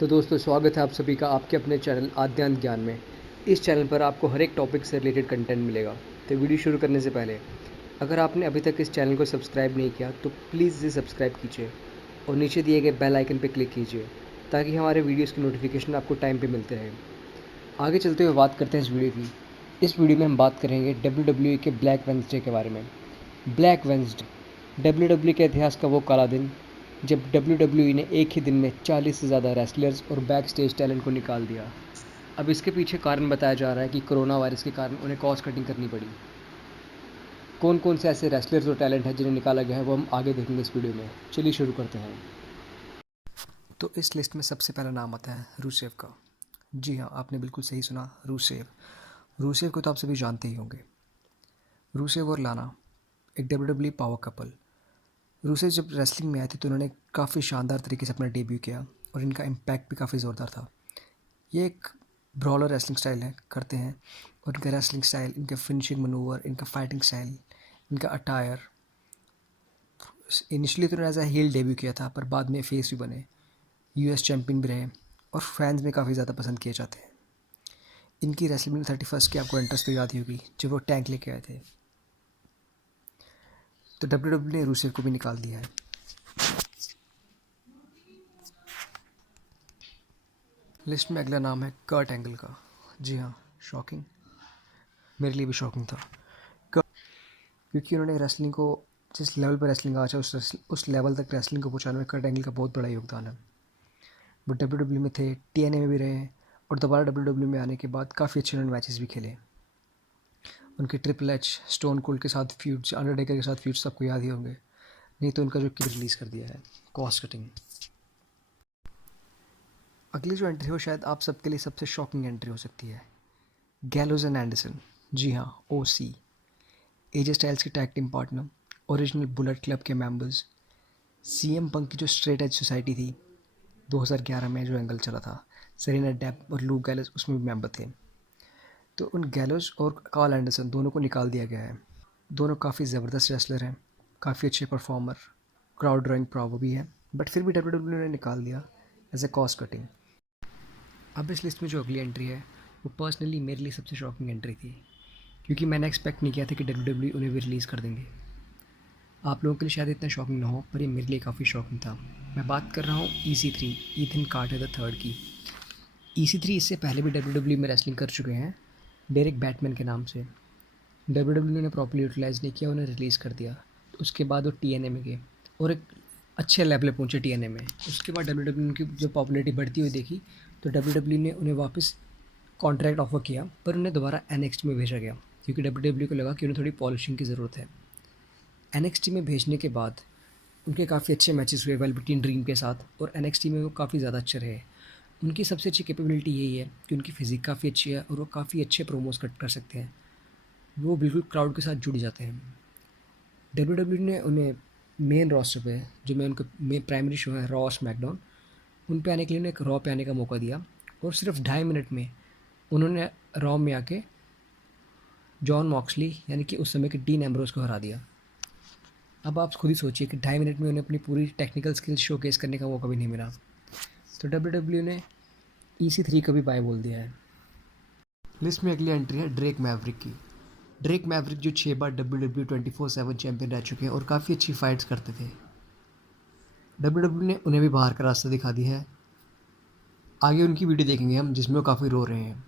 तो दोस्तों स्वागत है आप सभी का आपके अपने चैनल आद्यांत ज्ञान में। इस चैनल पर आपको हर एक टॉपिक से रिलेटेड कंटेंट मिलेगा। तो वीडियो शुरू करने से पहले अगर आपने अभी तक इस चैनल को सब्सक्राइब नहीं किया तो प्लीज़ इसे सब्सक्राइब कीजिए और नीचे दिए गए बेल आइकन पर क्लिक कीजिए ताकि हमारे वीडियोज़ की नोटिफिकेशन आपको टाइम पर मिलते रहें। आगे चलते हुए बात करते हैं इस वीडियो की। इस वीडियो में हम बात करेंगे WWE के ब्लैक वेंसडे के बारे में। ब्लैक वेंसडे WWE के इतिहास का वो काला दिन जब WWE ने एक ही दिन में 40 से ज़्यादा रेसलर्स और बैक स्टेज टैलेंट को निकाल दिया। अब इसके पीछे कारण बताया जा रहा है कि कोरोना वायरस के कारण उन्हें कॉस्ट कटिंग करनी पड़ी। कौन कौन से ऐसे रेसलर्स और टैलेंट हैं जिन्हें निकाला गया है वो हम आगे देखेंगे इस वीडियो में। चलिए शुरू करते हैं। तो इस लिस्ट में सबसे पहला नाम आता है रूसेव का। जी हाँ, आपने बिल्कुल सही सुना, रूसेव। रूसेव को तो आप सभी जानते ही होंगे। रूसेव और लाना एक WWE पावर कपल। रूसेव जब रेसलिंग में आए थे तो उन्होंने काफ़ी शानदार तरीके से अपना डेब्यू किया और इनका इम्पैक्ट भी काफ़ी ज़ोरदार था। ये एक ब्रॉलर रेसलिंग स्टाइल है करते हैं और इनका रेसलिंग स्टाइल, इनका फिनिशिंग मनूवर, इनका फाइटिंग स्टाइल, इनका अटायर। इनिशियली तो एज अ हील डेब्यू किया था पर बाद में फेस भी बने, यूएस चैम्पियन भी रहे और फैंस में काफ़ी ज़्यादा पसंद किए जाते हैं। इनकी रेसलिंग 31 की आपको एंट्रेंस तो याद ही होगी जब वो टैंक लेके आए थे। तो WWE ने रूसेव को भी निकाल दिया है। लिस्ट में अगला नाम है कर्ट एंगल का। जी हाँ, शॉकिंग, मेरे लिए भी शॉकिंग था। क्योंकि उन्होंने रेसलिंग को जिस लेवल पर रेसलिंग आज है उस लेवल तक रेसलिंग को पहुंचाने में कर्ट एंगल का बहुत बड़ा योगदान है। वो WWE में थे, TNA में भी रहे और दोबारा WWE में आने के बाद काफ़ी अच्छे उन्होंने मैचेस भी खेले। उनके ट्रिपल एच, स्टोन कोल्ड के साथ फ्यूड्स, अंडरटेकर के साथ फ्यूड्स सबको याद ही होंगे। नहीं तो उनका जो किट रिलीज़ कर दिया है, कॉस्ट कटिंग। अगली जो एंट्री हो शायद आप सबके लिए सबसे शॉकिंग एंट्री हो सकती है, गैलोज एंड एंडरसन। जी हाँ, OC, एजे स्टाइल्स के tag team partner, original bullet club के मेंबर्स। CM पंक की जो स्ट्रेट एज सोसाइटी थी 2011 में जो एंगल चला था, सेरेना डेप और लूक गैलोज उसमें भी मेंबर थे। तो उन गैलोज और कार्ल एंडरसन दोनों को निकाल दिया गया है। दोनों काफ़ी ज़बरदस्त रेसलर हैं, काफ़ी अच्छे परफॉर्मर, क्राउड ड्राइंग प्रॉवर भी है, बट फिर भी WWE ने निकाल दिया एज ए कॉस्ट कटिंग। अब इस लिस्ट में जो अगली एंट्री है वो पर्सनली मेरे लिए सबसे शॉकिंग एंट्री थी, क्योंकि मैंने एक्सपेक्ट नहीं किया था कि WWE उन्हें भी रिलीज़ कर देंगे। आप लोगों के लिए शायद इतना शॉकिंग ना हो पर ये मेरे लिए काफ़ी शॉकिंग था। मैं बात कर रहा हूँ EC3, ईथन कार्टर III की। EC3 इससे पहले भी WWE में रेसलिंग कर चुके हैं, डेरिक बैटमैन के नाम से। WWE ने प्रॉपर्ली यूटिलाइज़ नहीं किया, उन्हें रिलीज़ कर दिया। तो उसके बाद वो TNA में गए और एक अच्छे लेवल पे पहुँचे TNA में। उसके बाद WWE की जो पॉपुलैरिटी बढ़ती हुई देखी तो WWE ने उन्हें वापस कॉन्ट्रैक्ट ऑफर किया पर उन्हें दोबारा NXT में भेजा गया, क्योंकि WWE को लगा कि उन्हें थोड़ी पॉलिशिंग की ज़रूरत है। NXT में भेजने के बाद उनके काफ़ी अच्छे मैचेस हुए वेलवेटीन ड्रीम के साथ और NXT में वो काफ़ी ज़्यादा अच्छे रहे। उनकी सबसे अच्छी कैपेबिलिटी यही है कि उनकी फ़िज़िक काफ़ी अच्छी है और वो काफ़ी अच्छे प्रोमोज कट कर सकते हैं। वो बिल्कुल क्राउड के साथ जुड़ जाते हैं। WWE ने उन्हें मेन रोस्टर पे, जो मैं उनका मेन प्राइमरी शो है रॉ स्मैकडाउन, उन पे आने के लिए उन्हें एक रॉ पे आने का मौका दिया और सिर्फ 2.5 मिनट में उन्होंने रॉ में आके जॉन मॉक्सली यानी कि उस समय के डीन एम्ब्रोस को हरा दिया। अब आप खुद ही सोचिए कि 2.5 मिनट में उन्हें अपनी पूरी टेक्निकल स्किल्स शोकेस करने का मौका भी नहीं मिला। तो WWE ने EC3 का भी बाय बोल दिया है। लिस्ट में अगली एंट्री है ड्रेक मैवरिक की। ड्रेक मैवरिक जो 6 बार WWE 24/7 चैंपियन रह चुके हैं और काफ़ी अच्छी फाइट्स करते थे। WWE ने उन्हें भी बाहर का रास्ता दिखा दिया है। आगे उनकी वीडियो देखेंगे हम जिसमें वो काफ़ी रो रहे हैं।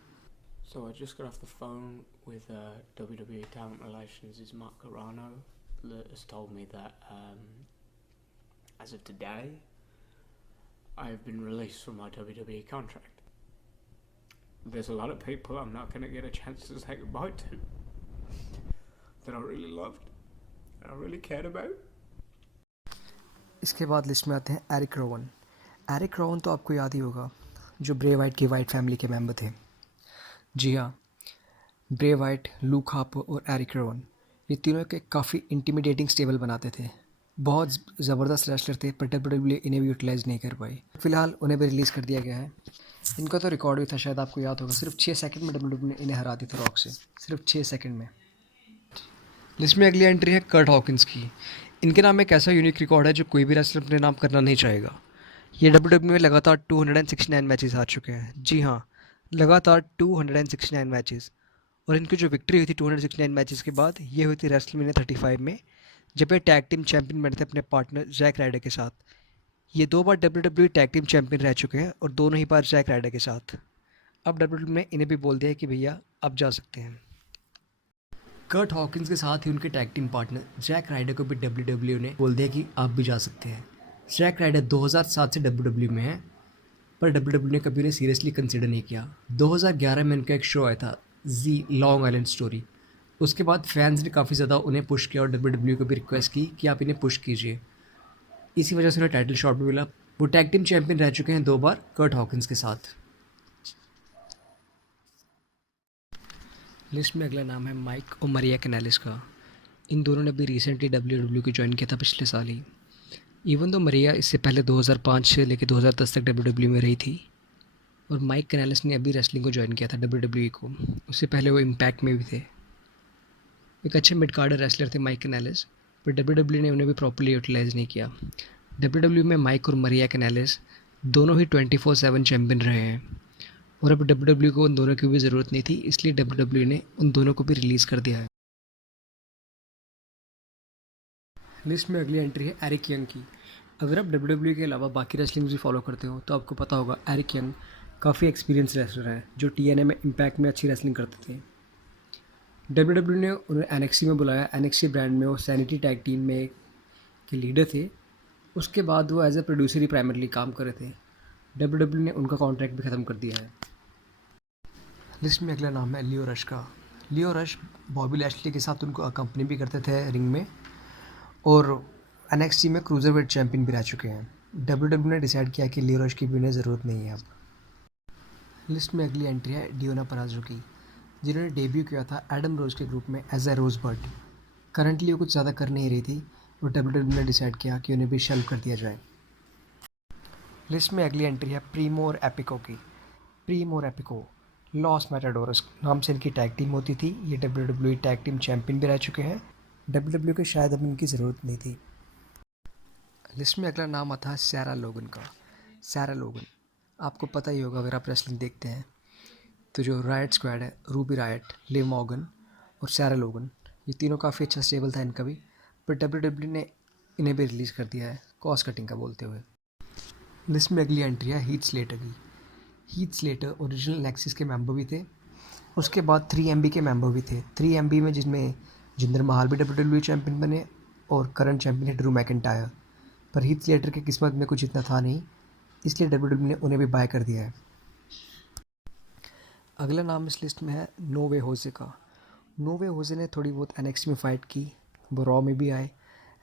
So I just got off the phone with WWE Talent Relations' Mark Carano that has told me that as of today I have been released from my WWE contract. There's a lot of people I'm not going to get a chance to say goodbye to that I really loved and I really cared about. इसके बाद list में आते हैं Eric Rowan. Eric Rowan तो आपको याद ही होगा, जो ब्रे वाइट की वाइट फैमिली के मेंबर थे। जी हाँ, ब्रे वाइट, लूक हार्पर और एरिक रोवन, ये तीनों के काफ़ी इंटिमिडेटिंग स्टेबल बनाते थे। बहुत ज़बरदस्त रेसलर थे पर WWE इन्हें भी यूटिलाइज़ नहीं कर पाई। फिलहाल उन्हें भी रिलीज़ कर दिया गया है। इनका तो रिकॉर्ड भी था, शायद आपको याद होगा, सिर्फ 6 सेकंड में WWE ने इन्हें हरा दी थी रॉक से, सिर्फ 6 सेकंड में। लिस्ट में अगली एंट्री है कर्ट हॉकिंस की। इनके नाम एक ऐसा यूनिक रिकॉर्ड है जो कोई भी रेसलर अपने नाम करना नहीं चाहेगा। ये डब्ल्यू में लगातार 269 मैचेस हार चुके हैं। जी हाँ, लगातार 269 मैचेस। और इनकी जो विक्ट्री हुई थी 269 मैचेस के बाद, ये हुई थी रेसलमेनिया 35 में, जब ये टैग टीम चैंपियन बने थे अपने पार्टनर जैक राइडर के साथ। ये 2 बार डब्ल्यू टैग टीम चैंपियन रह चुके हैं और दोनों ही बार जैक राइडर के साथ। अब डब्ल्यू ने इन्हें भी बोल दिया है कि भैया अब जा सकते हैं। कर्ट हॉकिंस के साथ ही उनके tag team partner Jack Ryder को भी डब्ल्यू ने बोल दिया कि आप भी जा सकते हैं। जैक राइडर 2007 से डब्ल्यू में है, पर डब्ल्यू ने कभी उन्हें सीरियसली कंसिडर नहीं किया। 2011 में उनका एक शो आया था, जी लॉन्ग आइलैंड स्टोरी। उसके बाद फैंस ने काफ़ी ज़्यादा उन्हें पुश किया और डब्ल्यू को भी रिक्वेस्ट की कि आप इन्हें पुश कीजिए। इसी वजह से उन्हें टाइटल शॉट भी मिला। वो टैग टीम चैंपियन रह चुके हैं 2 बार कर्ट हॉकिंस के साथ। लिस्ट में अगला नाम है माइक और मरिया कैनालिस का। इन दोनों ने भी रिसेंटली डब्ल्यू को ज्वाइन किया था पिछले साल ही। इवन तो मरिया इससे पहले 2005 से लेकर 2010 तक डब्ल्यू में रही थी, और माइक कैनालिस ने अभी रेसलिंग को ज्वाइन किया था डब्ल्यू को। उससे पहले वो इम्पैक्ट में भी थे। एक अच्छे मिड कार्डर रेसलर थे माइक कैनालिस, पर डब्ल्यू ने उन्हें भी प्रॉपर्ली यूटिलाइज नहीं किया। डब्ल्यू में माइक और मरिया कैनालिस दोनों ही 24/7 चैम्पियन रहे हैं, और अब डब्ल्यू को उन दोनों की भी ज़रूरत नहीं थी, इसलिए डब्ल्यू ने उन दोनों को भी रिलीज़ कर दिया है। लिस्ट में अगली एंट्री है एरिक यंग की। अगर आप डब्ल्यू के अलावा बाकी रेसलिंग भी फॉलो करते हो तो आपको पता होगा एरिक यंग काफ़ी एक्सपीरियंस रेसलर है, जो TNA में इम्पैक्ट में अच्छी रेसलिंग करते थे। डब्ल्यू ने उन्हें NXT में बुलाया। NXT ब्रांड में वो सैनिटी टैग टीम में के लीडर थे। उसके बाद वो एज ए प्रोड्यूसर ही प्राइमरली काम कर रहे थे। डब्ल्यू ने उनका कॉन्ट्रैक्ट भी ख़त्म कर दिया है। लिस्ट में अगला नाम है लियो रश का। लियो रश बॉबी लैशली के साथ उनको अकम्पनी भी करते थे रिंग में, और NXT में क्रूज़रवेट चैंपियन भी रह चुके हैं। डब्ल्यू ने डिसाइड किया कि लियो रश की भी उन्हें ज़रूरत नहीं है अब। लिस्ट में अगली एंट्री है डियोना पराजो की, जिन्होंने डेब्यू किया था एडम रोज के ग्रुप में एज ए रोजबर्ड। करंटली वो कुछ ज़्यादा कर नहीं रही थी, और डब्ल्यू ने डिसाइड किया कि उन्हें भी शेल्फ कर दिया जाए। लिस्ट में अगली एंट्री है प्रीमो और एपिको की। प्रीमो और एपिको लॉस मैटाडोरस नाम से इनकी टैग टीम होती थी। ये डब्ल्यू टैग टीम चैंपियन भी रह चुके हैं। डब्ल्यू के शायद अब इनकी ज़रूरत नहीं थी। लिस्ट में अगला नाम आता है सैरा लोगन का। सैरा लोगन आपको पता ही होगा अगर आप रेसलिंग देखते हैं तो, जो रायट स्क्वाड है, रूबी रायट, लिव मॉर्गन और सैरा लोगन, ये तीनों काफ़ी अच्छा स्टेबल था इनका भी, पर डब्ल्यू ने इन्हें भी रिलीज़ कर दिया है कॉस्ट कटिंग का बोलते हुए। लिस्ट में अगली एंट्री है हीथ स्लेटर की। हीथ स्लेटर ओरिजिनल नेक्सिस के मेंबर भी थे, उसके बाद 3MB के मेंबर भी थे। 3MB में जिनमें जिंदर महाल भी डब्ल्यू चैंपियन बने, और करंट चैंपियन है ड्रू मैकिंटायर। पर हीथ स्लेटर की किस्मत में कुछ इतना था नहीं, इसलिए डब्ल्यू ने उन्हें भी बाय कर दिया है। अगला नाम इस लिस्ट में है नो वे होजे का। नो वे होजे ने थोड़ी बहुत NXT में फ़ाइट की, वो रॉ में भी आए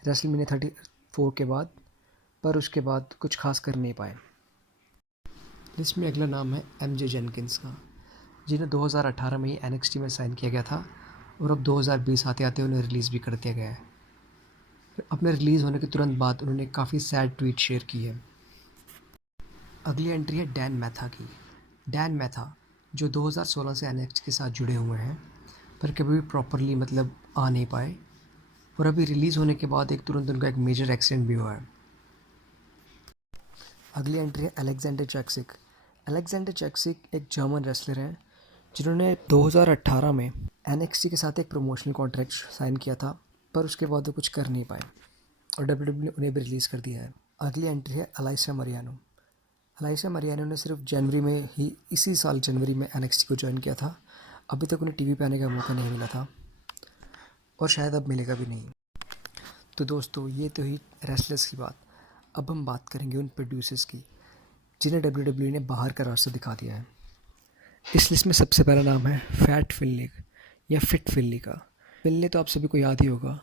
रेसलमेनिया 34 के बाद, पर उसके बाद कुछ खास कर नहीं पाए। लिस्ट में अगला नाम है MJ जेनकिंस का, जिन्हें 2018 में ही NXT में साइन किया गया था, और अब 2020 आते आते उन्हें रिलीज़ भी कर दिया गया है। अपने रिलीज़ होने के तुरंत बाद उन्होंने काफ़ी सैड ट्वीट शेयर की है। अगली एंट्री है डैन मैथा की। डैन मैथा जो 2016 से NXT के साथ जुड़े हुए हैं, पर कभी भी प्रॉपरली मतलब आ नहीं पाए, और अभी रिलीज़ होने के बाद तुरंत उनका एक मेजर एक्सीडेंट भी हुआ है। अगली एंट्री है अलेक्जेंडर चैक्सिक। अलेक्जेंडर चैक्सिक एक जर्मन रेसलर हैं, जिन्होंने 2018 में NXT के साथ एक प्रमोशनल कॉन्ट्रैक्ट साइन किया था, पर उसके बाद वो कुछ कर नहीं पाए, और डब्ल्यू ने उन्हें भी रिलीज़ कर दिया है। अगली एंट्री है अलाइसा मरियानो। अलाइसा मरियानो ने सिर्फ जनवरी में ही, इसी साल जनवरी में NXT को ज्वाइन किया था। अभी तक उन्हें टीवी पे आने का मौका नहीं मिला था, और शायद अब मिलेगा भी नहीं। तो दोस्तों, ये तो ही रेसलर्स की बात। अब हम बात करेंगे उन प्रोड्यूसर्स की जिन्हें डब्ल्यू ने बाहर का रास्ता दिखा दिया है। इस लिस्ट में सबसे पहला नाम है फैट फिनले या फिट फिनले का। फिनले तो आप सभी को याद ही होगा,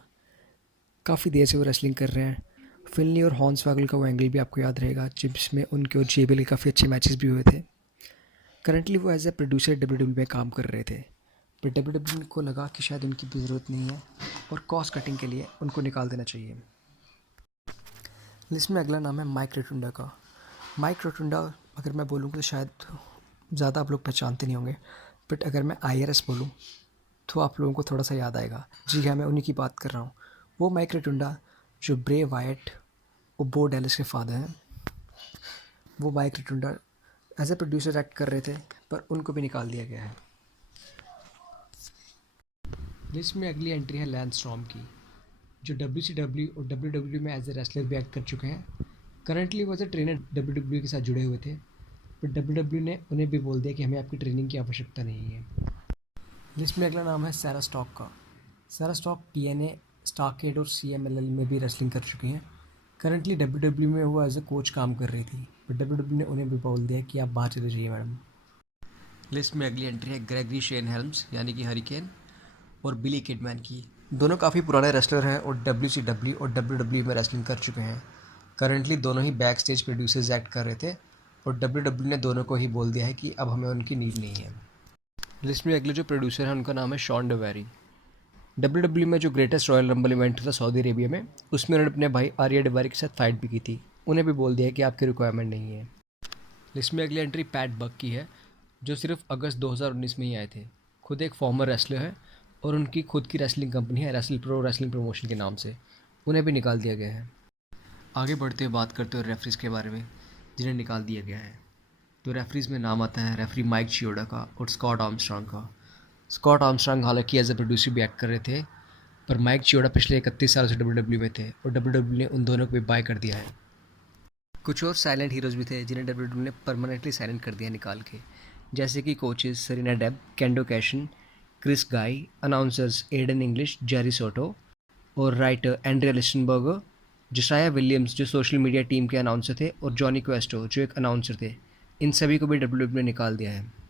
काफ़ी देर से वो रेसलिंग कर रहे हैं। फिनले और हॉर्नस्वैगल का वो एंगल भी आपको याद रहेगा, जिसमें उनके और जेबल के काफ़ी अच्छे मैचेस भी हुए थे। करंटली वो एज ए प्रोड्यूसर डब्ल्यू में काम कर रहे थे, पर डब्ल्यू को लगा कि शायद उनकी भी ज़रूरत नहीं है, और कॉस्ट कटिंग के लिए उनको निकाल देना चाहिए। लिस्ट में अगला नाम है माइक रोटुंडा का। माइक रोटुंडा अगर मैं बोलूँ तो शायद ज़्यादा आप लोग पहचानते नहीं होंगे, बट अगर मैं IRS बोलूँ तो आप लोगों को थोड़ा सा याद आएगा। जी हाँ, मैं उन्हीं की बात कर रहा हूँ। वो माइक रोटुंडा जो ब्रे वायट और बो डेलिस के फादर हैं। वो Mike Rotunda as a producer act कर रहे थे, पर उनको भी निकाल दिया गया है। लिस्ट में अगली एंट्री है लैंस स्टॉर्म की, जो WCW और WWE में एज ए रेसलर भी एक्ट कर चुके हैं। करंटली वो एज ए ट्रेनर WWE के साथ जुड़े हुए थे, पर WWE ने उन्हें भी बोल दिया कि हमें आपकी ट्रेनिंग की आवश्यकता नहीं है। लिस्ट में अगला नाम है सारा स्टॉक का। सारा स्टॉक TNA, स्टारकेड और CMLL में भी रेसलिंग कर चुकी हैं। करंटली WWE में वो एज ए कोच काम कर रही थी, पर WWE ने उन्हें भी बोल दिया कि आप बाहर चले जाइए मैडम। लिस्ट में अगली एंट्री है ग्रेगरी शेन हेल्म्स यानी कि हरिकेन और बिली किडमैन की। दोनों काफ़ी पुराने रेसलर हैं और WCW और WWE में रेसलिंग कर चुके हैं। करंटली दोनों ही बैक स्टेज प्रोड्यूसर्स एक्ट कर रहे थे और WWE ने दोनों को ही बोल दिया है कि अब हमें उनकी नीड नहीं है। लिस्ट में अगले जो प्रोड्यूसर हैं उनका नाम है शॉन डेवेरी। WWE में जो ग्रेटेस्ट रॉयल रंबल इवेंट था सऊदी अरेबिया में, उसमें उन्होंने अपने भाई आर्या डेवेरी के साथ फाइट भी की थी। उन्हें भी बोल दिया है कि आपकी रिक्वायरमेंट नहीं है। लिस्ट में अगली एंट्री पैट बक की है, जो सिर्फ अगस्त 2019 में ही आए थे। खुद एक फॉर्मर रेसलर है और उनकी खुद की रेसलिंग कंपनी है रेसल प्रो रेसलिंग प्रमोशन के नाम से। उन्हें भी निकाल दिया गया है। आगे बढ़ते हुए बात करते हुए रेफरीज के बारे में जिन्हें निकाल दिया गया है। तो रेफरीज में नाम आता है रेफरी माइक चियोडा का और स्कॉट आर्मस्ट्रांग का। स्कॉट आर्मस्ट्रांग हालांकि एज ए प्रोड्यूसर भी एक्ट कर रहे थे, पर माइक चियोडा पिछले 31 साल से WWE में थे और WWE ने उन दोनों को भी बाय कर दिया है। कुछ और साइलेंट हीरोज़ भी थे जिन्हें WWE ने परमानेंटली साइलेंट कर दिया निकाल के, जैसे कि कोचेस सरीना डेब, केंडो कैशन, क्रिस गाई, अनाउंसर्स एडन इंग्लिश, जेरी सोटो और राइटर एंड्रिया लिस्टनबर्गर, जशाया विलियम्स जो सोशल मीडिया टीम के अनाउंसर थे और जॉनी क्वेस्टो जो एक अनाउंसर थे। इन सभी को भी WWE ने निकाल दिया है।